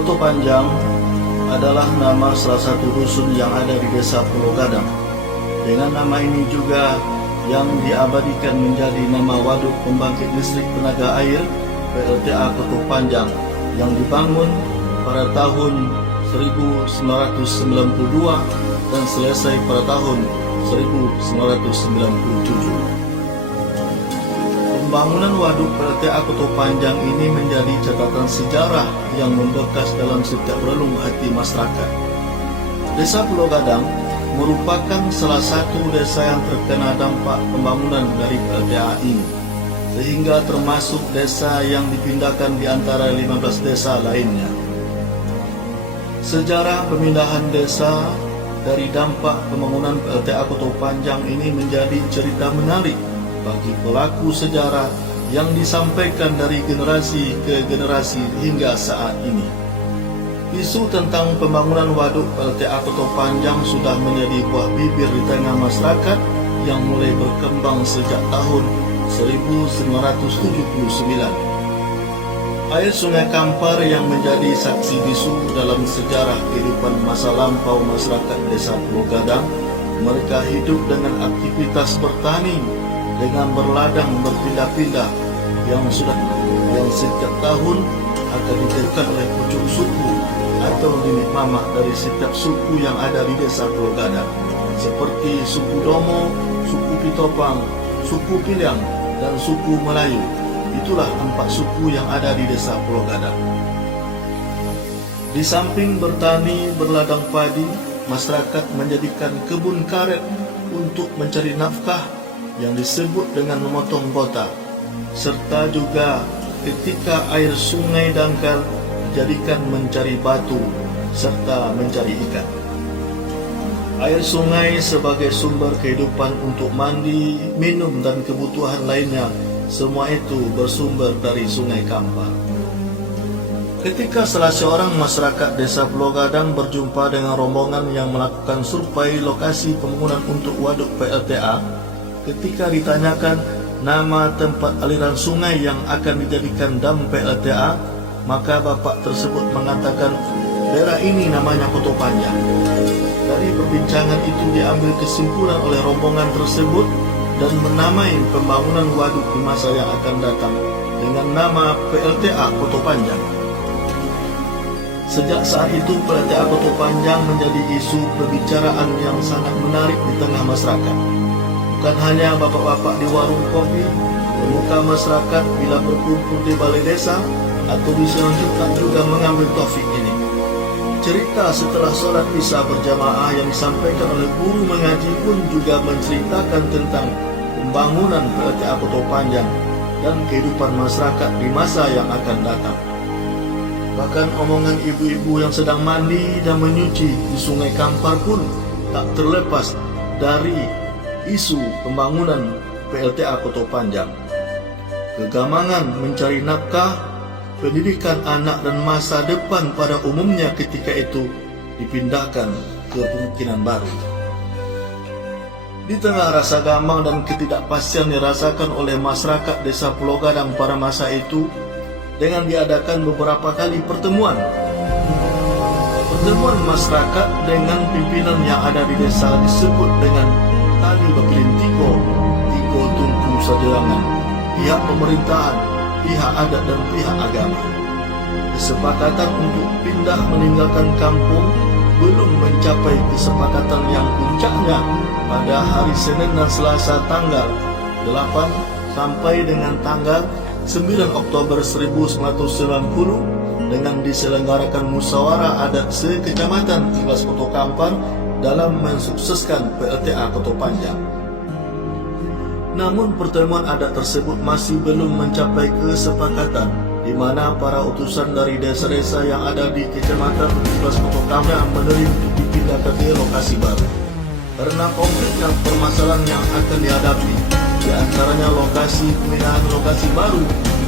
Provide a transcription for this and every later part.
Koto Panjang adalah nama salah satu dusun yang ada di desa Pulau Gadang. Dengan nama ini juga yang diabadikan menjadi nama Waduk Pembangkit Listrik Tenaga Air PLTA Koto Panjang yang dibangun pada tahun 1992 dan selesai pada tahun 1997. Pembangunan Waduk PLTA Koto Panjang ini menjadi catatan sejarah yang membekas dalam setiap relung hati masyarakat. Desa Pulau Gadang merupakan salah satu desa yang terkena dampak pembangunan dari PLTA ini, sehingga termasuk desa yang dipindahkan di antara 15 desa lainnya. Sejarah pemindahan desa dari dampak pembangunan PLTA Koto Panjang ini menjadi cerita menarik bagi pelaku sejarah yang disampaikan dari generasi ke generasi hingga saat ini. Isu tentang pembangunan waduk PLTA Koto Panjang sudah menjadi buah bibir di tengah masyarakat yang mulai berkembang sejak tahun 1979. Air Sungai Kampar yang menjadi saksi bisu dalam sejarah kehidupan masa lampau masyarakat desa Pulau Gadang. Mereka hidup dengan aktivitas bertani dengan berladang berpindah-pindah yang setiap tahun akan ditentukan oleh pucuk suku atau nenek mamak dari setiap suku yang ada di desa Pulau Gadang, seperti suku Domo, suku Pitopang, suku Piliang, dan suku Melayu. Itulah 4 suku yang ada di desa Pulau Gadang. Di samping bertani berladang padi, masyarakat menjadikan kebun karet untuk mencari nafkah yang disebut dengan memotong kota, serta juga ketika air sungai dangkal dijadikan mencari batu serta mencari ikan. Air sungai sebagai sumber kehidupan untuk mandi, minum, dan kebutuhan lainnya, semua itu bersumber dari Sungai Kampar. Ketika salah seorang masyarakat desa Pulau Gadang berjumpa dengan rombongan yang melakukan survei lokasi pembangunan untuk waduk PLTA, ketika ditanyakan nama tempat aliran sungai yang akan dijadikan dam PLTA, maka bapak tersebut mengatakan daerah ini namanya Koto Panjang. Dari perbincangan itu diambil kesimpulan oleh rombongan tersebut dan menamai pembangunan waduk di masa yang akan datang dengan nama PLTA Koto Panjang. Sejak saat itu PLTA Koto Panjang menjadi isu perbicaraan yang sangat menarik di tengah masyarakat. Bukan hanya bapak-bapak di warung kopi, pemuka masyarakat bila berkumpul di balai desa atau di selanjutnya juga mengambil topik ini. Cerita setelah sholat isya berjamaah yang disampaikan oleh guru mengaji pun juga menceritakan tentang pembangunan PLTA Koto Panjang dan kehidupan masyarakat di masa yang akan datang. Bahkan omongan ibu-ibu yang sedang mandi dan menyuci di Sungai Kampar pun tak terlepas dari isu pembangunan PLTA Koto Panjang. Kegamangan mencari nafkah, pendidikan anak dan masa depan pada umumnya ketika itu dipindahkan ke pemukiman baru. Di tengah rasa gamang dan ketidakpastian dirasakan oleh masyarakat desa Pulau Gadang pada masa itu, dengan diadakan beberapa kali pertemuan masyarakat dengan pimpinan yang ada di desa disebut dengan tali bapilin tigo tungku sajelangan, pihak pemerintahan, pihak adat dan pihak agama. Kesepakatan untuk pindah meninggalkan kampung belum mencapai kesepakatan yang puncaknya pada hari Senin dan Selasa tanggal 8 sampai dengan tanggal 9 Oktober 1990 dengan diselenggarakan musyawarah adat sekecamatan 13 Koto Kampar dalam mensukseskan PLTA Koto Panjang. Namun pertemuan adat tersebut masih belum mencapai kesepakatan, di mana para utusan dari desa-desa yang ada di kecamatan 13 Koto Kampar menerima untuk dipindahkan ke lokasi baru. Karena konfliknya permasalahan yang akan dihadapi, di antaranya lokasi pemindahan lokasi baru,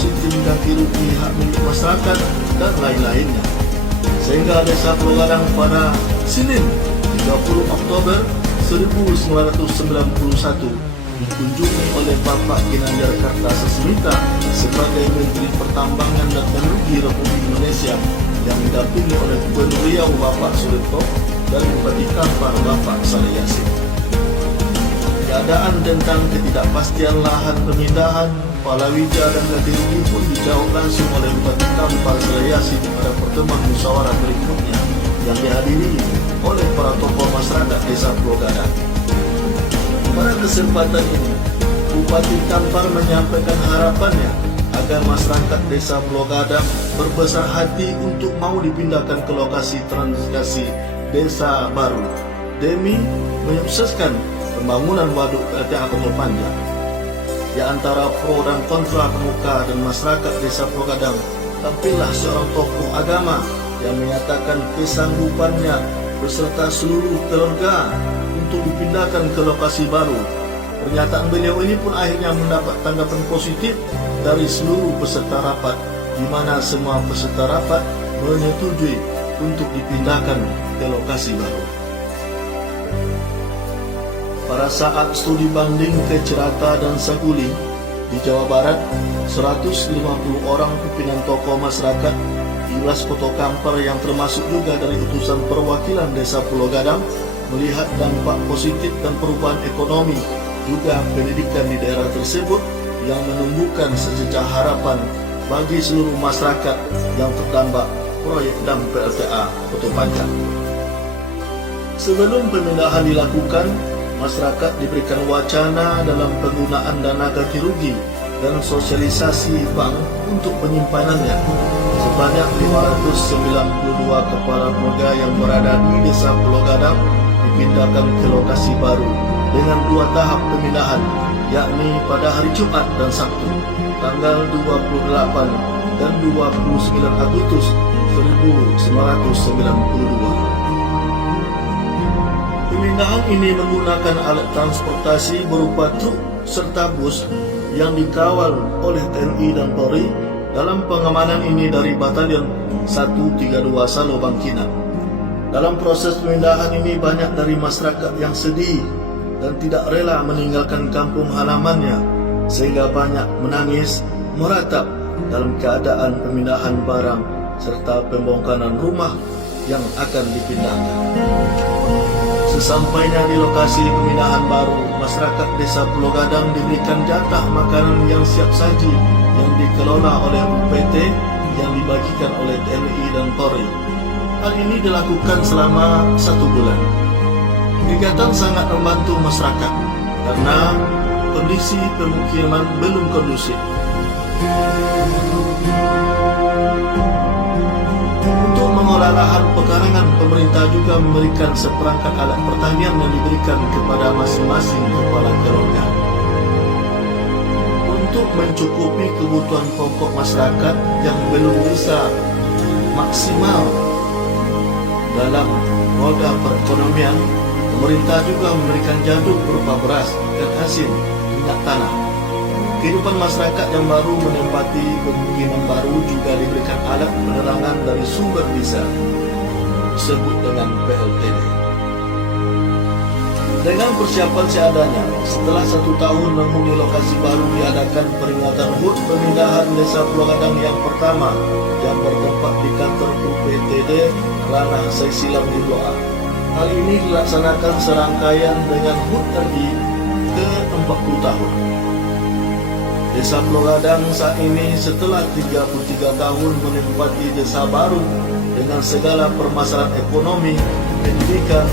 sistem ganti rugi hak milik masyarakat, dan lain-lainnya. Sehingga desa Pulau Gadang pada Senin 30 Oktober 1991 dikunjungi oleh Bapak Ginanjar Kartasasmita sebagai Menteri Pertambangan dan Energi Republik Indonesia yang didampingi oleh Gubernur Riau Bapak Suryapto dan Bupati Kampar Bapak Saleh Yasin. Keadaan tentang ketidakpastian lahan pemindahan palawija dan ganti rugi pun dijawab langsung oleh Bupati Kampar Saleh Yasin pada pertemuan musyawarah berikutnya yang dihadiri oleh para tokoh masyarakat Desa Pulau Gadang. Pada kesempatan ini, Bupati Kampar menyampaikan harapannya agar masyarakat Desa Pulau Gadang berbesar hati untuk mau dipindahkan ke lokasi transmigrasi desa baru demi menyukseskan pembangunan waduk PLTA Kota Panjang. Di antara pro dan kontra pemuka dan masyarakat Desa Pulau Gadang, tampillah seorang tokoh agama yang menyatakan kesanggupannya beserta seluruh keluarga untuk dipindahkan ke lokasi baru. Pernyataan beliau ini pun akhirnya mendapat tanggapan positif dari seluruh peserta rapat, di mana semua peserta rapat menyetujui untuk dipindahkan ke lokasi baru. Pada saat studi banding ke Cirata dan Saguling di Jawa Barat, 150 orang pimpinan tokoh masyarakat Ilas Kota Kampar yang termasuk juga dari utusan perwakilan Desa Pulau Gadang melihat dampak positif dan perubahan ekonomi juga pendidikan di daerah tersebut yang menumbuhkan sejejak harapan bagi seluruh masyarakat yang terdampak proyek dam PLTA Kota Panjang. Sebelum pemindahan dilakukan, masyarakat diberikan wacana dalam penggunaan dana ganti rugi dan sosialisasi bank untuk penyimpanannya. Sebanyak 592 kepala keluarga yang berada di Desa Pulau Gadang dipindahkan ke lokasi baru dengan 2 tahap pemindahan, yakni pada hari Jumat dan Sabtu, tanggal 28 dan 29 Agustus 1992. Pemindahan ini menggunakan alat transportasi berupa truk serta bus yang dikawal oleh TNI dan Polri. Dalam pengamanan ini dari Batalion 132 Salo Bangkinang. Dalam proses pemindahan ini banyak dari masyarakat yang sedih dan tidak rela meninggalkan kampung halamannya, sehingga banyak menangis meratap dalam keadaan pemindahan barang serta pembongkaran rumah yang akan dipindahkan. Sesampainya di lokasi pemindahan baru, masyarakat Desa Pulau Gadang diberikan jatah makanan yang siap saji yang dikelola oleh UPT yang dibagikan oleh TNI dan Polri. Hal ini dilakukan selama 1 bulan. Kegiatan sangat membantu masyarakat karena kondisi pemukiman belum kondusif. Untuk mengolah lahan pekarangan, pemerintah juga memberikan seperangkat alat pertanian yang diberikan kepada masing-masing kepala keluarga. Untuk mencukupi kebutuhan pokok masyarakat yang belum bisa maksimal dalam roda perekonomian, pemerintah juga memberikan jaduk berupa beras dan hasil minyak tanah. Kehidupan masyarakat yang baru menempati pemukiman baru juga diberikan alat penerangan dari sumber bisa, disebut dengan PLTD. Dengan persiapan seadanya, setelah 1 tahun menghuni lokasi baru diadakan peringatan HUT pemindahan Desa Pulau Gadang yang pertama yang bertempat di kantor UPTD Ranah Saisilam di Blok A. Hal ini dilaksanakan serangkaian dengan HUT RI ke-40 tahun. Desa Pulau Gadang saat ini setelah 33 tahun menempati desa baru dengan segala permasalahan ekonomi, pendidikan,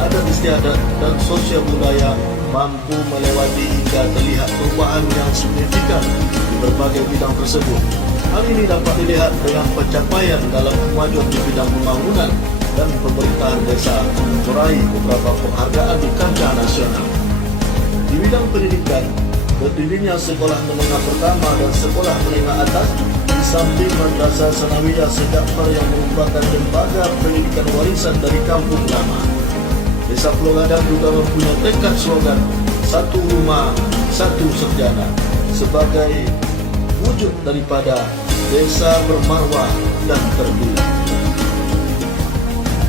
adat istiadat dan sosial budaya mampu melewati hingga terlihat perubahan yang signifikan di berbagai bidang tersebut. Hal ini dapat dilihat dengan pencapaian dalam kemajuan di bidang pembangunan dan pemerintahan desa meraih beberapa penghargaan di kancah nasional. Di bidang pendidikan, berdirinya sekolah menengah pertama dan sekolah menengah atas di samping Madrasah Sanawiyah Sejahtera yang merupakan lembaga pendidikan warisan dari kampung lama. Desa Pulau Gadang juga mempunyai tekad slogan "Satu Rumah, Satu Sarjana" sebagai wujud daripada desa bermarwah dan terbilang.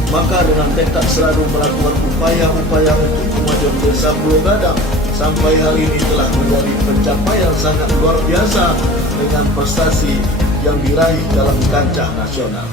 Maka dengan tekad selalu melakukan upaya-upaya untuk kemajuan Desa Pulau Gadang sampai hari ini telah menjadi pencapaian sangat luar biasa dengan prestasi yang diraih dalam kancah nasional.